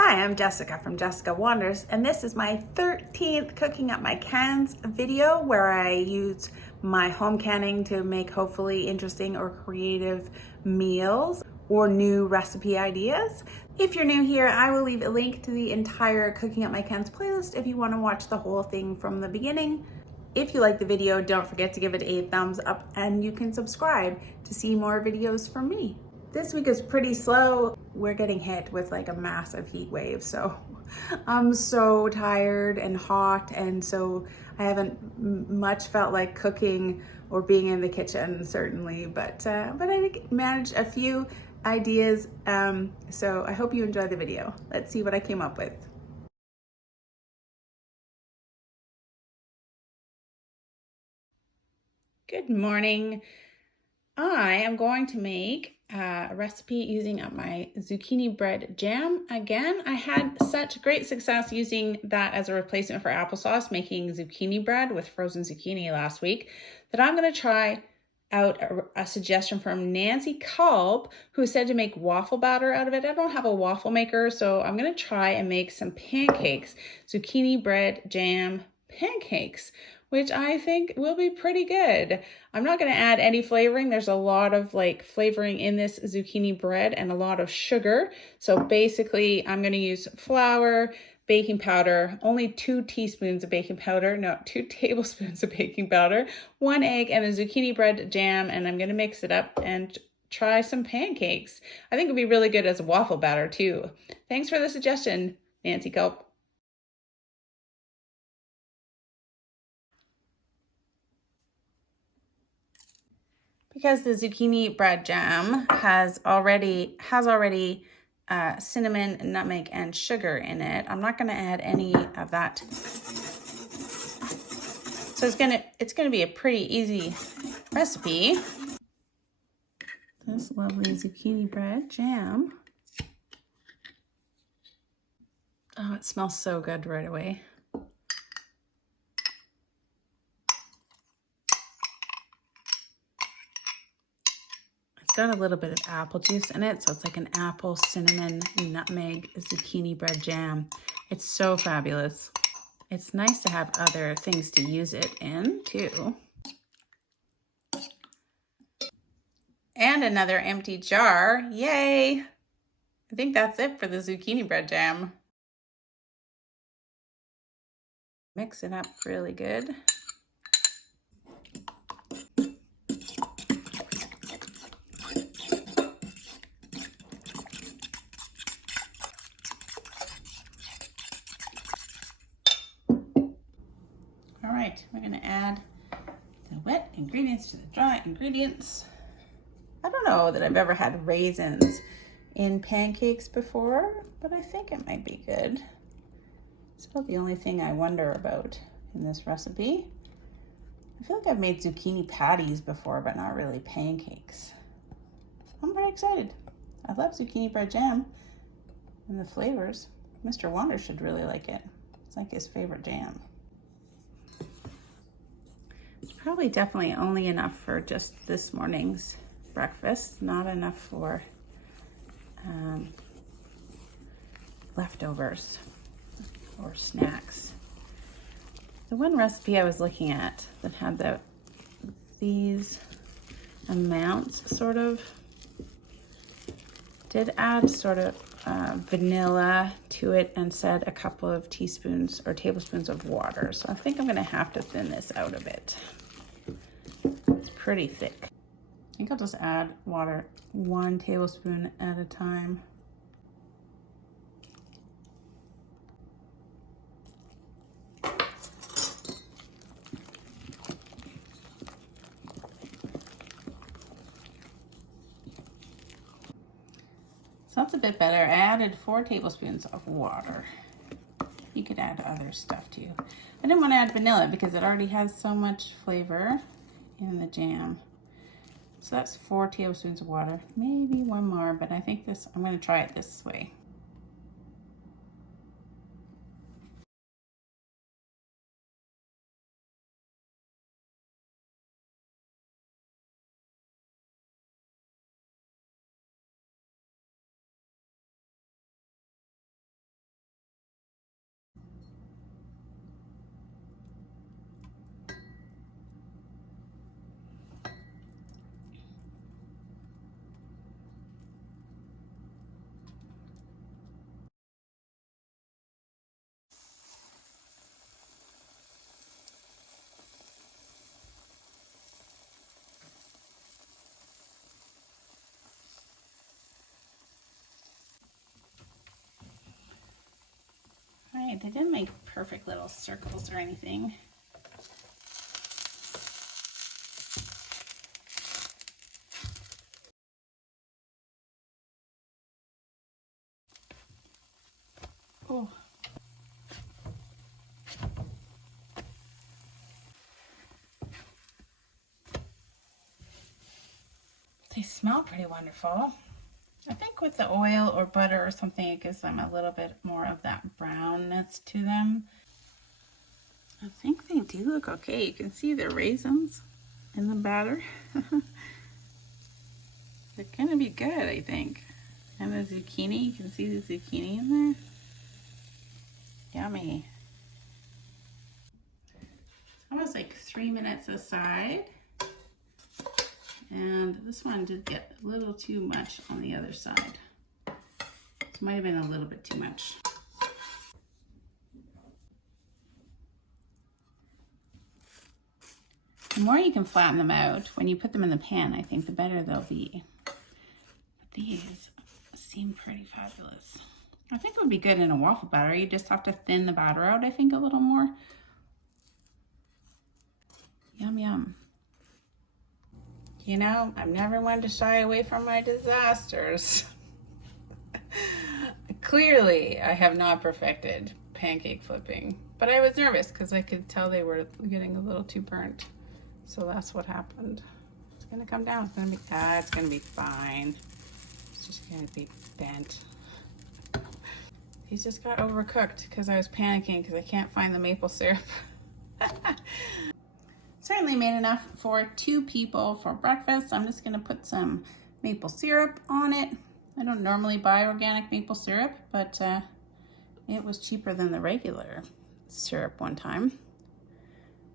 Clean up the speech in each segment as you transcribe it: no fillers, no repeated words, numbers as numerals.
Hi, I'm Jessica from Jessica Wonders, and this is my 13th Cooking Up My Cans video where I use my home canning to make hopefully interesting or creative meals or new recipe ideas. If you're new here, I will leave a link to the entire Cooking Up My Cans playlist if you want to watch the whole thing from the beginning. If you like the video, don't forget to give it a thumbs up and you can subscribe to see more videos from me. This week is pretty slow. We're getting hit with like a massive heat wave, so I'm so tired and hot, and so I haven't much felt like cooking or being in the kitchen, certainly, but I managed a few ideas, so I hope you enjoy the video. Let's see what I came up with. Good morning. I am going to make a recipe using up my zucchini bread jam. Again, I had such great success using that as a replacement for applesauce, making zucchini bread with frozen zucchini last week, that I'm going to try out a suggestion from Nancy Kalb, who said to make waffle batter out of it. I don't have a waffle maker, so I'm going to try and make some pancakes, zucchini bread jam pancakes, which I think will be pretty good. I'm not going to add any flavoring. There's a lot of like flavoring in this zucchini bread and a lot of sugar. So basically I'm going to use flour, baking powder, only 2 tablespoons of baking powder, 1 egg, and the zucchini bread jam, and I'm going to mix it up and try some pancakes. I think it'd be really good as a waffle batter too. Thanks for the suggestion, Nancy Culp. Because the zucchini bread jam has already cinnamon, nutmeg, and sugar in it, I'm not going to add any of that. So it's gonna be a pretty easy recipe. This lovely zucchini bread jam. Oh, it smells so good right away. It's got a little bit of apple juice in it, so it's like an apple, cinnamon, nutmeg, zucchini bread jam. It's so fabulous. It's nice to have other things to use it in too. And another empty jar, yay! I think that's it for the zucchini bread jam. Mix it up really good. All right, we're gonna add the wet ingredients to the dry ingredients. I don't know that I've ever had raisins in pancakes before, but I think it might be good. It's about the only thing I wonder about in this recipe. I feel like I've made zucchini patties before, but not really pancakes. I'm very excited. I love zucchini bread jam and the flavors. Mr. Wonder should really like it. It's like his favorite jam. It's probably definitely only enough for just this morning's breakfast, not enough for leftovers or snacks. The one recipe I was looking at that had these amounts sort of did add sort of vanilla to it and said a couple of teaspoons or tablespoons of water. So I think I'm gonna have to thin this out a bit. It's pretty thick. I think I'll just add water 1 tablespoon at a time. So that's a bit better. I added 4 tablespoons of water. You could add other stuff too. I didn't want to add vanilla because it already has so much flavor in the jam. So that's 4 tablespoons of water, maybe 1 more, but I think I'm going to try it this way. Okay, they didn't make perfect little circles or anything. Oh. They smell pretty wonderful. I think with the oil or butter or something, it gives them a little bit more of that brownness to them. I think they do look okay. You can see the raisins in the batter. They're gonna be good, I think. And the zucchini, you can see the zucchini in there. Yummy. Almost like 3 minutes aside. And this one did get a little too much on the other side. It might have been a little bit too much. The more you can flatten them out when you put them in the pan, I think the better they'll be. But these seem pretty fabulous. I think it would be good in a waffle batter. You just have to thin the batter out, I think, a little more. Yum, yum. You know, I'm never one to shy away from my disasters. Clearly, I have not perfected pancake flipping, but I was nervous because I could tell they were getting a little too burnt. So that's what happened. It's gonna come down. It's gonna be fine. It's just gonna be bent. These just got overcooked because I was panicking because I can't find the maple syrup. Certainly made enough for 2 people for breakfast. I'm just gonna put some maple syrup on it. I don't normally buy organic maple syrup, but it was cheaper than the regular syrup one time.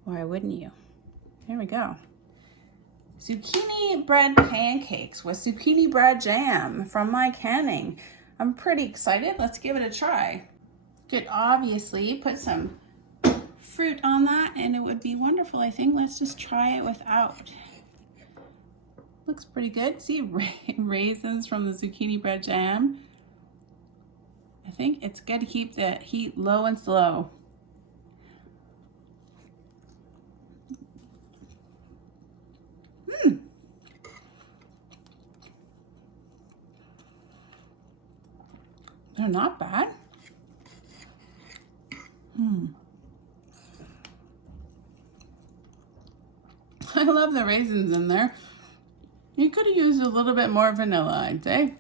Why wouldn't you? Here we go. Zucchini bread pancakes with zucchini bread jam from my Canning. I'm pretty excited. Let's give it a try. Could obviously put some fruit on that and it would be wonderful, I think. Let's just try it without. Looks pretty good. See raisins from the zucchini bread jam. I think it's good to keep the heat low and slow. They're not bad. I love the raisins in there. You could have used a little bit more vanilla, I'd say.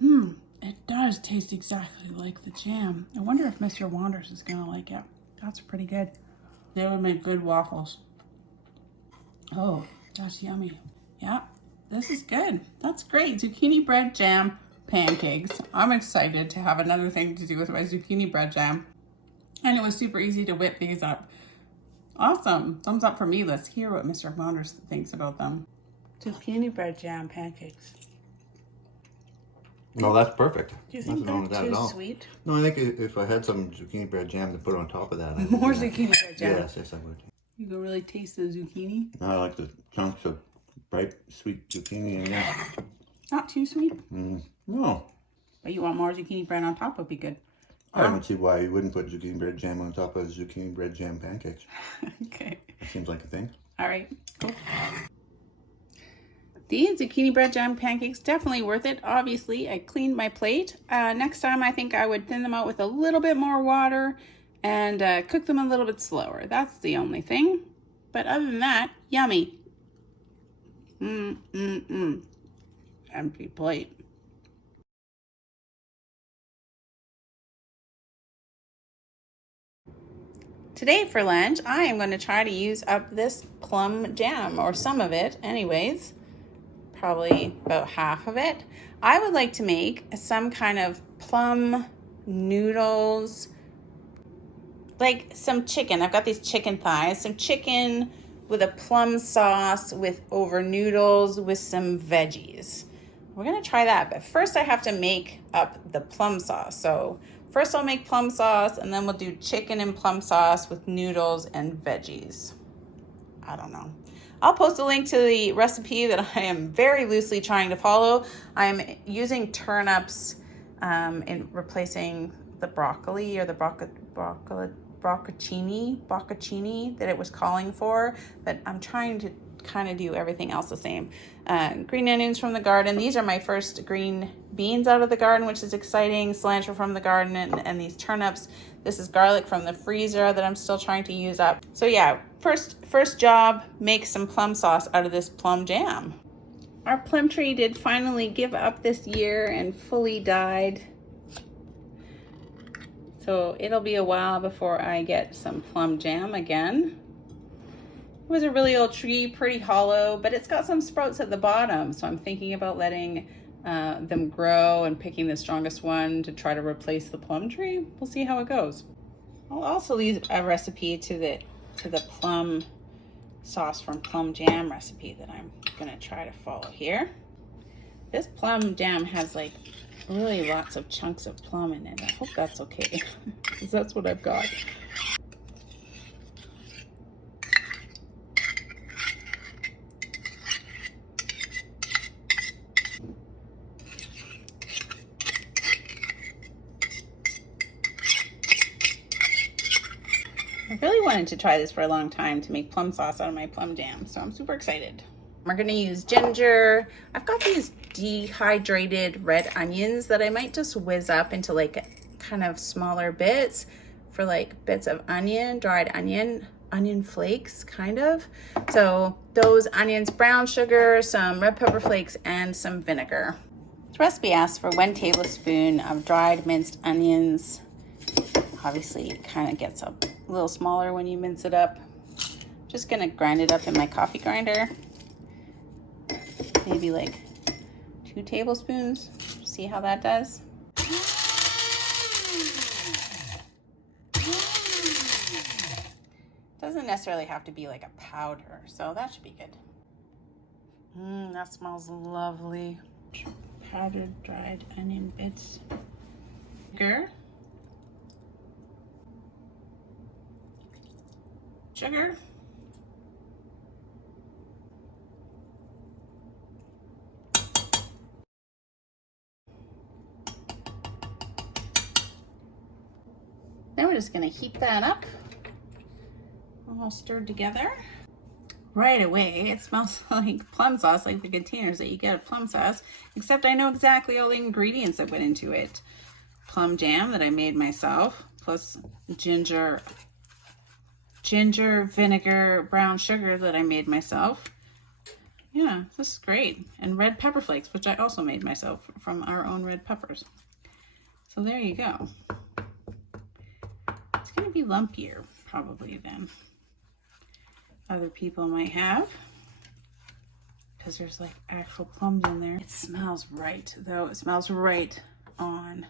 It does taste exactly like the jam. I wonder if Mr. Wanders is gonna like it. That's pretty good. They would make good waffles. Oh, that's yummy. Yeah, this is good. That's great. Zucchini bread jam pancakes. I'm excited to have another thing to do with my zucchini bread jam. And it was super easy to whip these up. Awesome. Thumbs up for me. Let's hear what Mr. Wanders thinks about them. Zucchini bread jam pancakes. No, that's perfect. Do you think they're too sweet? No, I think if I had some zucchini bread jam to put on top of that. More zucchini bread jam? Yes, I would. You can really taste the zucchini? I like the chunks of bright, sweet zucchini in there. Not too sweet? No. But you want more zucchini bread on top would be good. I don't see why you wouldn't put zucchini bread jam on top of zucchini bread jam pancakes. Okay. That seems like a thing. All right, cool. These zucchini bread jam pancakes, definitely worth it. Obviously, I cleaned my plate. Next time, I think I would thin them out with a little bit more water and cook them a little bit slower. That's the only thing. But other than that, yummy. Empty plate. Today for lunch, I am going to try to use up this plum jam, or some of it anyways. Probably about half of it. I would like to make some kind of plum noodles, like some chicken. I've got these chicken thighs, some chicken with a plum sauce over noodles with some veggies. We're gonna try that, but first I have to make up the plum sauce. So first I'll make plum sauce and then we'll do chicken and plum sauce with noodles and veggies. I don't know. I'll post a link to the recipe that I am very loosely trying to follow. I'm using turnips in replacing the broccoli or the bocconcini that it was calling for, but I'm trying to kind of do everything else the same. Green onions from the garden. These are my first green beans out of the garden, which is exciting. Cilantro from the garden, and these turnips. This is garlic from the freezer that I'm still trying to use up. So yeah, first job, make some plum sauce out of this plum jam. Our plum tree did finally give up this year and fully died. So it'll be a while before I get some plum jam again. It was a really old tree, pretty hollow, but it's got some sprouts at the bottom. So I'm thinking about letting them grow and picking the strongest one to try to replace the plum tree. We'll see how it goes. I'll also leave a recipe to the plum sauce from Plum Jam recipe that I'm gonna try to follow here. This plum jam has like really lots of chunks of plum in it. I hope that's okay, because that's what I've got. I really wanted to try this for a long time to make plum sauce out of my plum jam, so I'm super excited. We're gonna use ginger. I've got these dehydrated red onions that I might just whiz up into like kind of smaller bits for like bits of onion, dried onion flakes kind of. So those onions, brown sugar, some red pepper flakes, and some vinegar. This recipe asks for 1 tablespoon of dried minced onions. Obviously it kind of gets a little smaller when you mince it up. Just gonna grind it up in my coffee grinder. Maybe like 2 tablespoons. See how that does. Doesn't necessarily have to be like a powder, so that should be good. That smells lovely. Powdered dried onion bits. Sugar. Then we're just gonna heat that up, all stirred together. Right away, it smells like plum sauce, like the containers that you get at Plum Sauce, except I know exactly all the ingredients that went into it. Plum jam that I made myself, plus ginger, vinegar, brown sugar that I made myself. Yeah, this is great. And red pepper flakes, which I also made myself from our own red peppers. So there you go. It's gonna be lumpier probably than other people might have, because there's like actual plums in there. It smells right though. It smells right on,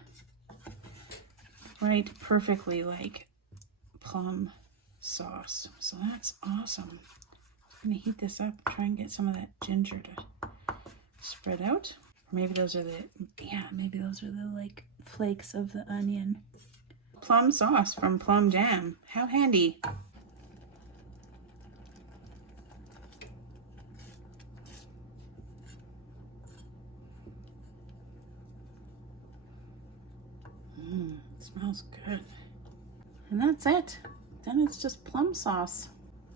right perfectly like plum sauce. So that's awesome. I'm gonna heat this up, try and get some of that ginger to spread out. Or maybe those are the like flakes of the onion. Plum sauce from Plum Jam. How handy. Smells good. And that's it. Then it's just plum sauce.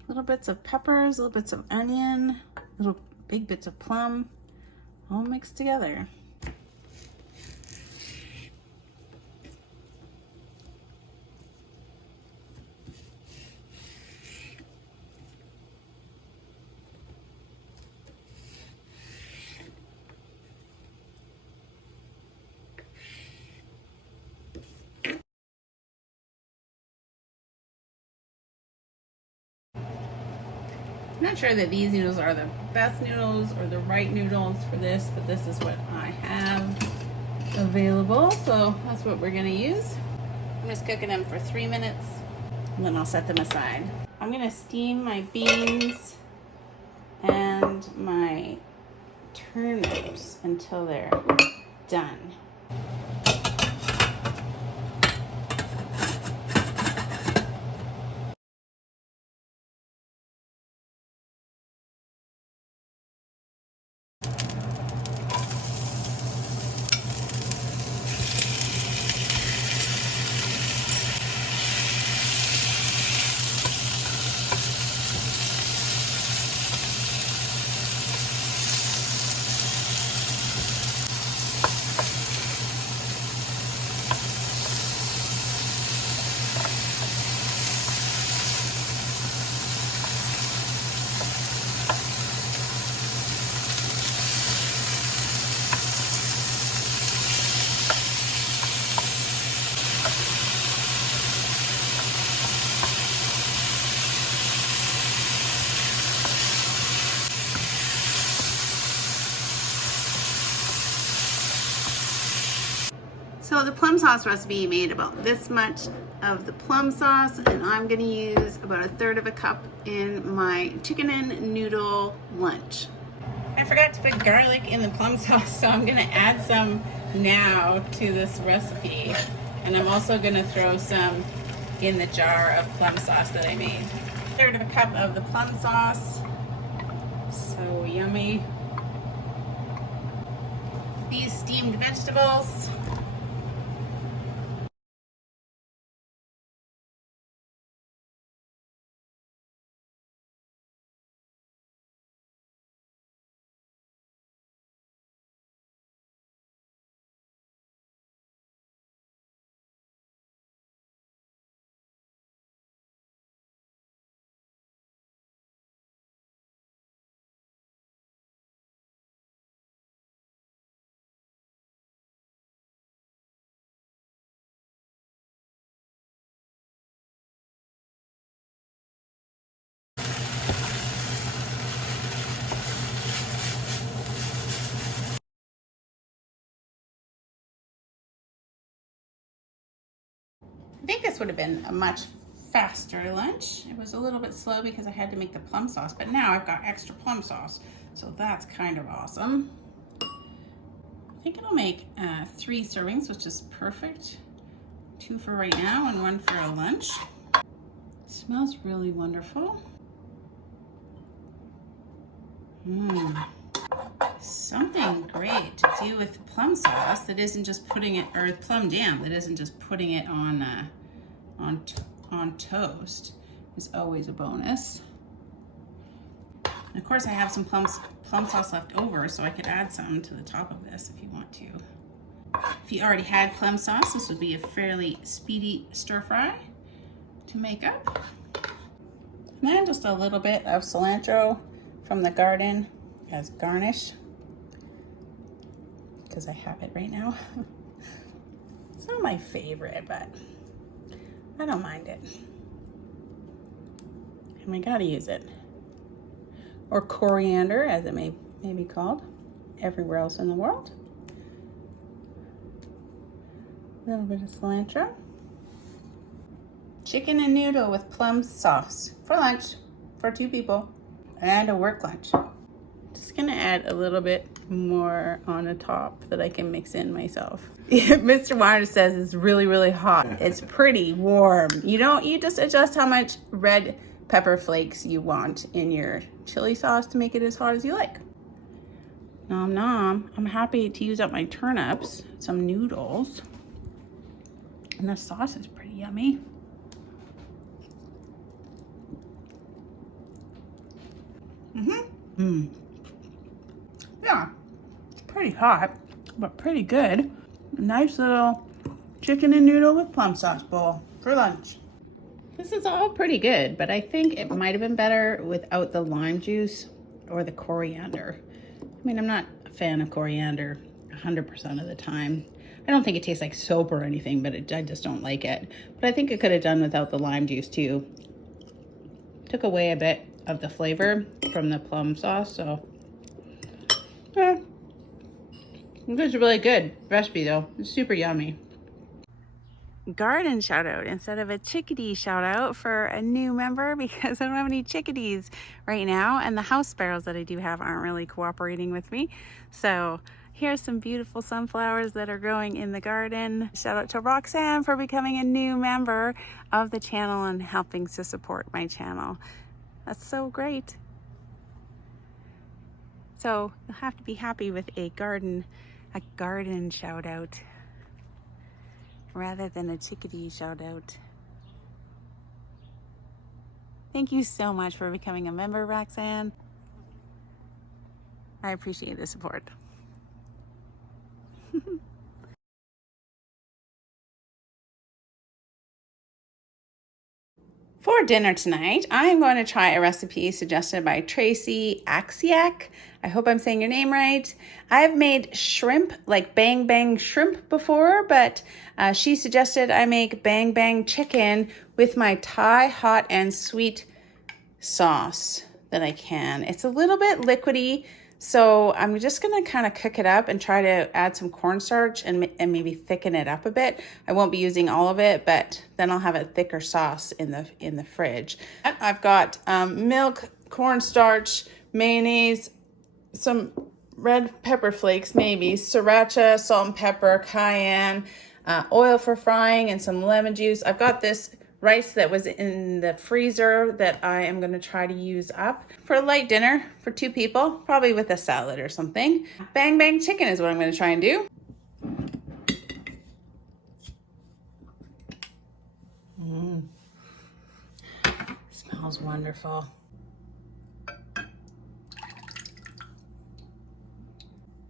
Little bits of peppers, little bits of onion, little big bits of plum, all mixed together. I'm not sure that these noodles are the best noodles or the right noodles for this, but this is what I have available, so that's what we're gonna use. I'm just cooking them for 3 minutes, and then I'll set them aside. I'm gonna steam my beans and my turnips until they're done. So the plum sauce recipe made about this much of the plum sauce, and I'm gonna use about 1/3 of a cup in my chicken and noodle lunch. I forgot to put garlic in the plum sauce, so I'm gonna add some now to this recipe. And I'm also gonna throw some in the jar of plum sauce that I made. 1/3 of a cup of the plum sauce. So yummy. These steamed vegetables. I think this would have been a much faster lunch. It was a little bit slow because I had to make the plum sauce, but now I've got extra plum sauce, so that's kind of awesome. I think it'll make 3 servings, which is perfect. 2 for right now and 1 for a lunch. It smells really wonderful. Something great to do with the plum sauce that isn't just putting it, or plum jam that isn't just putting it on toast is always a bonus. And of course I have some plum sauce left over, so I could add some to the top of this if you want to. If you already had plum sauce, this would be a fairly speedy stir fry to make up. And then just a little bit of cilantro from the garden as garnish, because I have it right now. It's not my favorite, but I don't mind it. And I gotta use it. Or coriander, as it may be called everywhere else in the world. A little bit of cilantro. Chicken and noodle with plum sauce for lunch for 2 people and a work lunch. Just gonna add a little bit more on the top that I can mix in myself. Mr. Warner says it's really, really hot. It's pretty warm. You just adjust how much red pepper flakes you want in your chili sauce to make it as hot as you like. Nom nom. I'm happy to use up my turnips, some noodles. And the sauce is pretty yummy. Yeah, it's pretty hot, but pretty good. Nice little chicken and noodle with plum sauce bowl for lunch. This is all pretty good, but I think it might have been better without the lime juice or the coriander. I mean, I'm not a fan of coriander 100% of the time. I don't think it tastes like soap or anything, but I just don't like it. But I think it could have done without the lime juice too. Took away a bit of the flavor from the plum sauce, so yeah. It's a really good recipe though. It's super yummy. Garden shout out instead of a chickadee shout out for a new member, because I don't have any chickadees right now, and the house sparrows that I do have aren't really cooperating with me. So here's some beautiful sunflowers that are growing in the garden. Shout out to Roxanne for becoming a new member of the channel and helping to support my channel. That's so great. So you'll have to be happy with a garden shout out rather than a chickadee shout out. Thank you so much for becoming a member, Roxanne. I appreciate the support. For dinner tonight, I'm going to try a recipe suggested by Tracy Axiak. I hope I'm saying your name right. I've made shrimp, like bang bang shrimp before, but she suggested I make bang bang chicken with my Thai hot and sweet sauce that I can. It's a little bit liquidy, So I'm just gonna kind of cook it up and try to add some cornstarch and maybe thicken it up a bit. I won't be using all of it, but then I'll have a thicker sauce in the fridge. I've got milk, cornstarch, mayonnaise, some red pepper flakes, maybe, sriracha, salt and pepper, cayenne, oil for frying, and some lemon juice. I've got this rice that was in the freezer that I am going to try to use up for a light dinner for 2 people, probably with a salad or something. Bang bang chicken is what I'm going to try and do. Smells wonderful.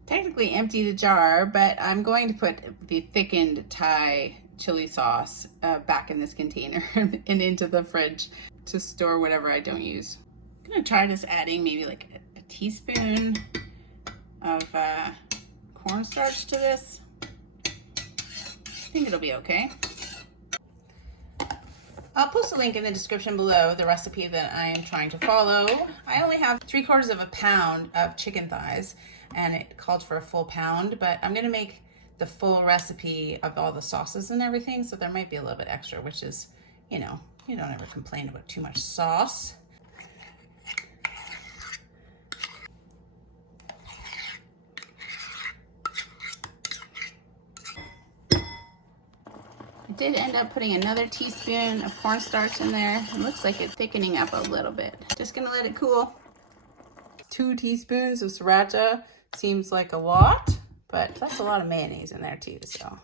Technically empty the jar, but I'm going to put the thickened Thai chili sauce back in this container and into the fridge to store whatever I don't use. I'm gonna try just adding maybe like a teaspoon of cornstarch to this. I think it'll be okay. I'll post a link in the description below, the recipe that I am trying to follow. I only have 3/4 of a pound of chicken thighs, and it called for a full pound, but I'm gonna make the full recipe of all the sauces and everything, so there might be a little bit extra, which is, you know, you don't ever complain about too much sauce. I did end up putting another teaspoon of cornstarch in there. It looks like it's thickening up a little bit. Just gonna let it cool. 2 teaspoons of sriracha seems like a lot, but that's a lot of mayonnaise in there too, so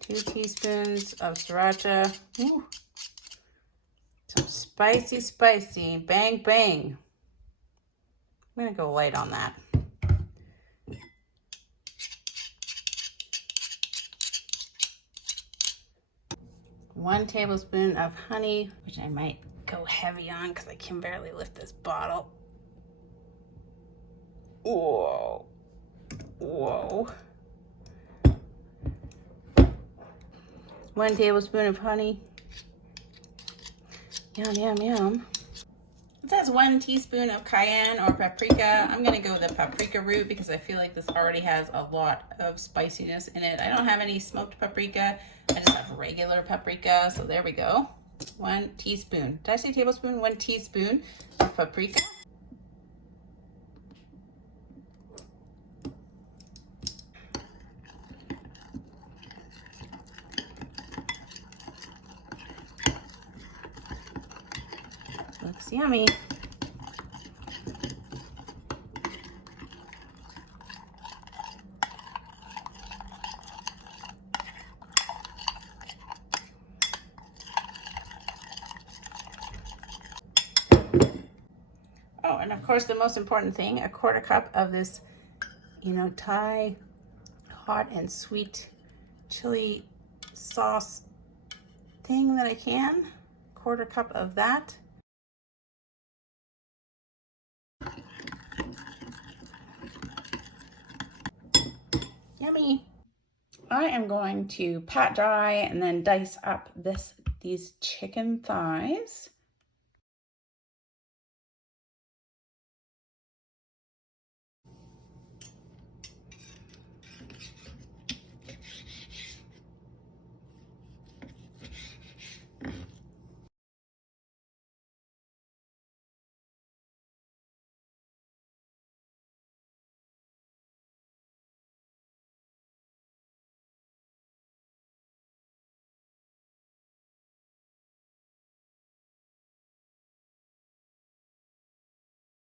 2 teaspoons of sriracha. Ooh. Some spicy, spicy, bang, bang. I'm gonna go light on that. One tablespoon of honey, which I might go heavy on because I can barely lift this bottle. Whoa. Whoa. 1 tablespoon of honey. Yum, yum, yum. It says 1 teaspoon of cayenne or paprika. I'm gonna go with the paprika root because I feel like this already has a lot of spiciness in it. I don't have any smoked paprika. I just have regular paprika, so there we go. 1 teaspoon. Did I say tablespoon? 1 teaspoon of paprika. Looks yummy. Oh, and of course the most important thing, 1/4 cup of this, you know, Thai hot and sweet chili sauce thing that I can. 1/4 cup of that. Yummy. I am going to pat dry and then dice up these chicken thighs.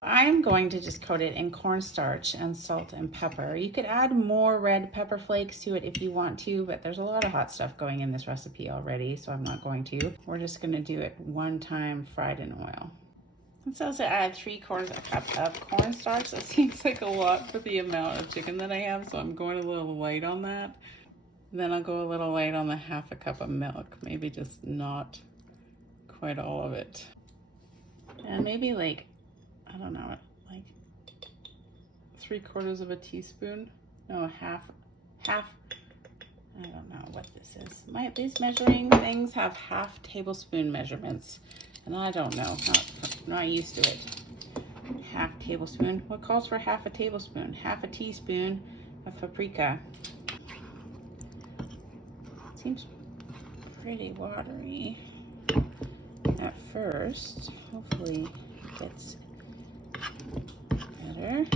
I'm going to just coat it in cornstarch and salt and pepper. You could add more red pepper flakes to it if you want to, but there's a lot of hot stuff going in this recipe already, so I'm not going to. We're just going to do it 1 time fried in oil. It says to add 3/4 cup of cornstarch. That seems like a lot for the amount of chicken that I have, so I'm going a little light on that. Then I'll go a little light on the 1/2 cup of milk, maybe just not quite all of it. And maybe like, I don't know, like 3/4 of a teaspoon. No, half. I don't know what this is. These measuring things have 1/2 tablespoon measurements, and I don't know. Not used to it. 1/2 tablespoon. What calls for 1/2 tablespoon? 1/2 teaspoon of paprika. Seems pretty watery at first. Hopefully it gets better.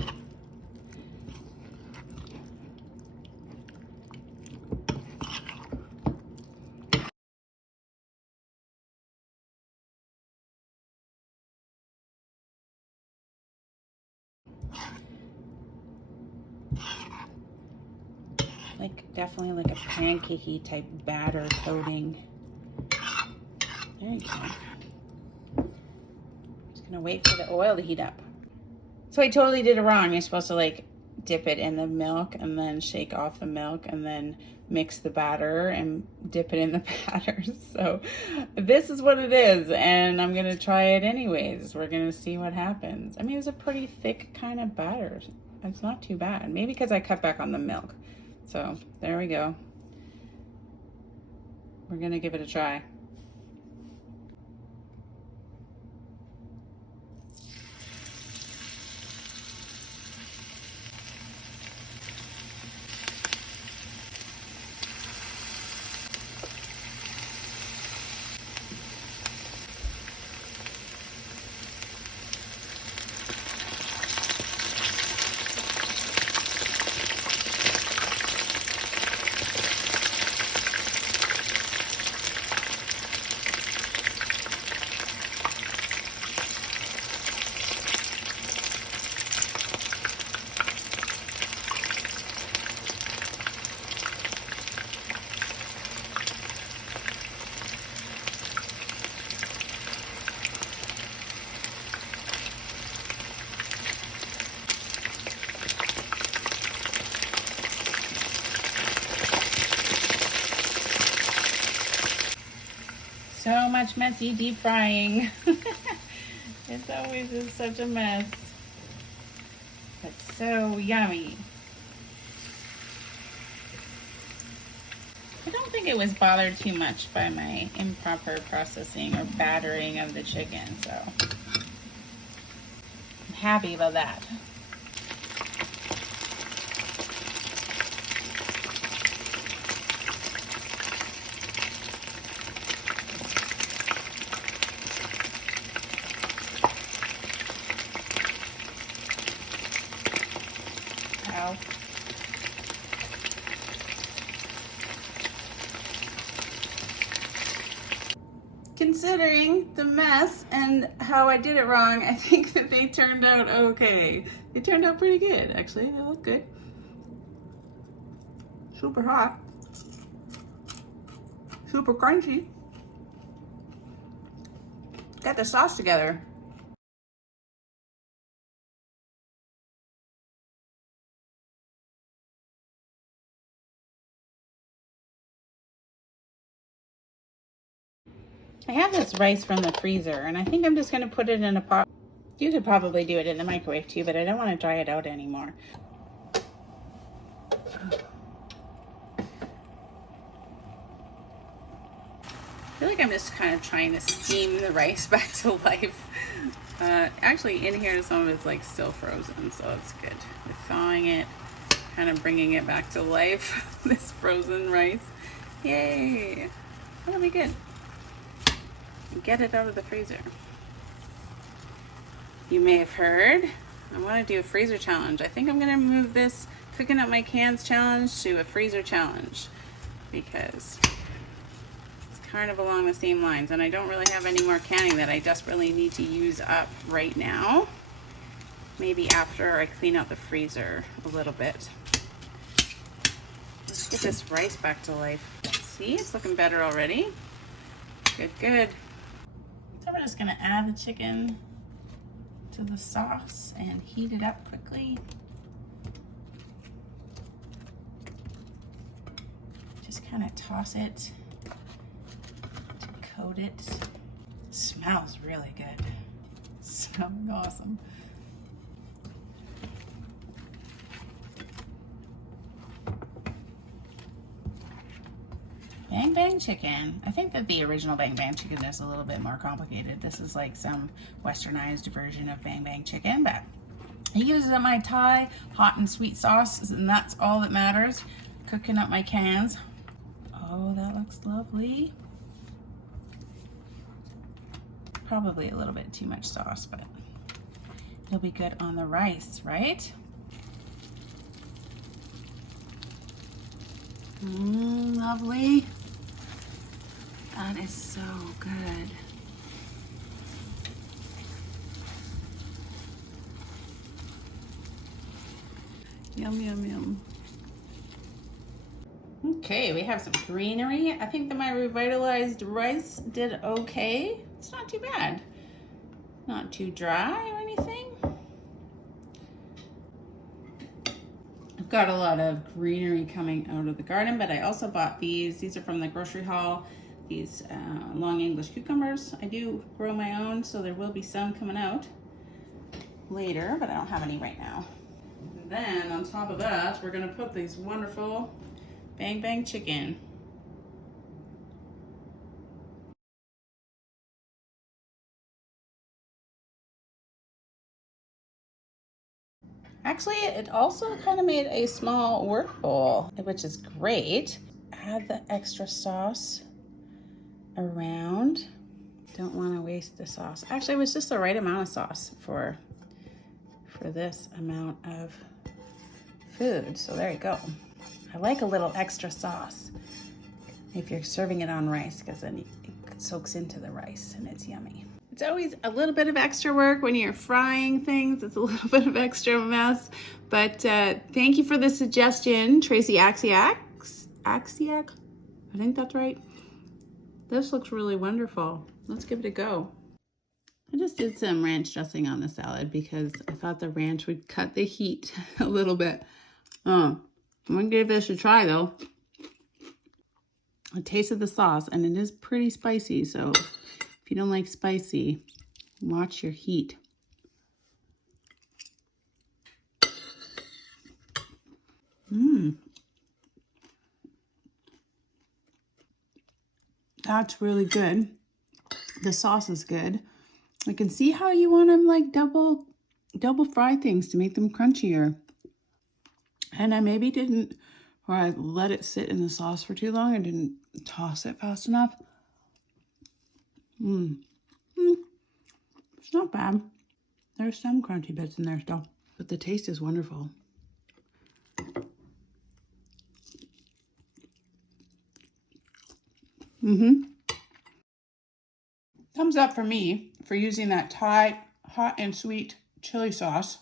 Definitely like a pancakey type batter coating. There you go. Just gonna wait for the oil to heat up. So I totally did it wrong. You're supposed to like dip it in the milk and then shake off the milk and then mix the batter and dip it in the batter. So this is what it is, and I'm gonna try it anyways. We're gonna see what happens. I mean, it was a pretty thick kind of batter. It's not too bad. Maybe because I cut back on the milk. So there we go. We're gonna give it a try. So much messy deep frying. It always is such a mess, but so yummy. I don't think it was bothered too much by my improper processing or battering of the chicken, so I'm happy about that. Ow. Considering the mess and how I did it wrong, I think that they turned out okay. They turned out pretty good, actually. They look good. Super hot. Super crunchy. Got the sauce together. I have this rice from the freezer, and I think I'm just gonna put it in a pot. You could probably do it in the microwave too, but I don't want to dry it out anymore. I feel like I'm just kind of trying to steam the rice back to life. Actually, in here, some of it's like still frozen, so it's good. We're thawing it, kind of bringing it back to life. This frozen rice, yay! That'll be good. Get it out of the freezer. You may have heard I want to do a freezer challenge. I think I'm going to move this cooking up my cans challenge to a freezer challenge because it's kind of along the same lines, and I don't really have any more canning that I desperately need to use up right now. Maybe after I clean out the freezer a little bit. Let's get this rice back to life. See, it's looking better already. Good, good. So we're just gonna add the chicken to the sauce and heat it up quickly. Just kind of toss it to coat it. Smells really good. Smells awesome. Bang. Bang Bang chicken. I think that the original Bang Bang chicken is a little bit more complicated. This is like some westernized version of Bang Bang chicken, but I use my Thai hot and sweet sauce, and that's all that matters. Cooking up my cans. Oh, that looks lovely. Probably a little bit too much sauce, but it'll be good on the rice, right? Lovely. That is so good. Yum, yum, yum. Okay, we have some greenery. I think that my revitalized rice did okay. It's not too bad. Not too dry or anything. I've got a lot of greenery coming out of the garden, but I also bought these. These are from the grocery haul. These long English cucumbers. I do grow my own, so there will be some coming out later, but I don't have any right now. And then on top of that, we're gonna put these wonderful Bang Bang chicken. Actually, it also kind of made a small work bowl, which is great. Add the extra sauce around. Don't want to waste the sauce. Actually, it was just the right amount of sauce for this amount of food. So there you go. I like a little extra sauce if you're serving it on rice, because then it soaks into the rice and it's yummy. It's always a little bit of extra work when you're frying things. It's a little bit of extra mess, but thank you for the suggestion, Tracy Axiak. I think that's right. This looks really wonderful. Let's give it a go. I just did some ranch dressing on the salad because I thought the ranch would cut the heat a little bit. I'm gonna give this a try though. I tasted the sauce and it is pretty spicy, so if you don't like spicy, watch your heat. That's really good. The sauce is good. I can see how you want to like double fry things to make them crunchier. And I maybe didn't, or I let it sit in the sauce for too long. I didn't toss it fast enough. It's not bad. There's some crunchy bits in there still, but the taste is wonderful. Thumbs up for me for using that Thai hot and sweet chili sauce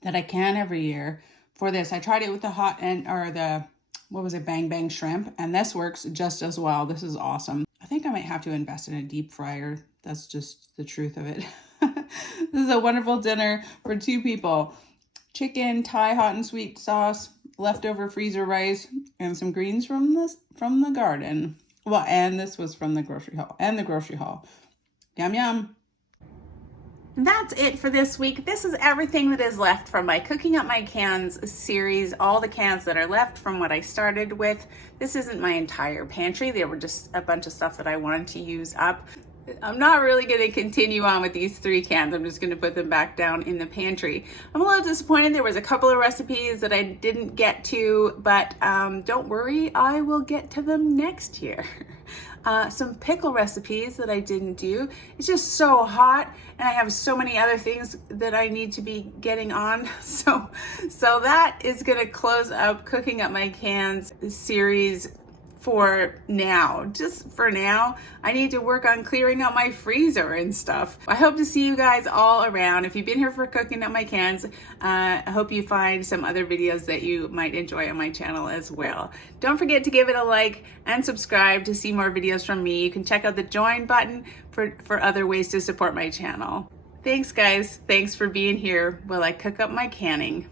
that I can every year for this. I tried it with the hot and, or the, what was it, Bang Bang shrimp, and this works just as well. This is awesome. I think I might have to invest in a deep fryer. That's just the truth of it. This is a wonderful dinner for 2 people. Chicken, Thai hot and sweet sauce, leftover freezer rice, and some greens from the garden. Well, and this was from the grocery haul. Yum, yum. That's it for this week. This is everything that is left from my Cooking Up My Cans series, all the cans that are left from what I started with. This isn't my entire pantry. There were just a bunch of stuff that I wanted to use up. I'm not really going to continue on with these 3 cans. I'm just going to put them back down in the pantry. I'm a little disappointed. There was a couple of recipes that I didn't get to, but don't worry, I will get to them next year. Some pickle recipes that I didn't do. It's just so hot and I have so many other things that I need to be getting on. So that is going to close up Cooking Up My Cans series for now. Just for now, I need to work on clearing out my freezer and stuff. I hope to see you guys all around. If you've been here for Cooking Up My Cans, I hope you find some other videos that you might enjoy on my channel as well. Don't forget to give it a like and subscribe to see more videos from me. You can check out the join button for other ways to support my channel. Thanks guys. Thanks for being here while I cook up my canning.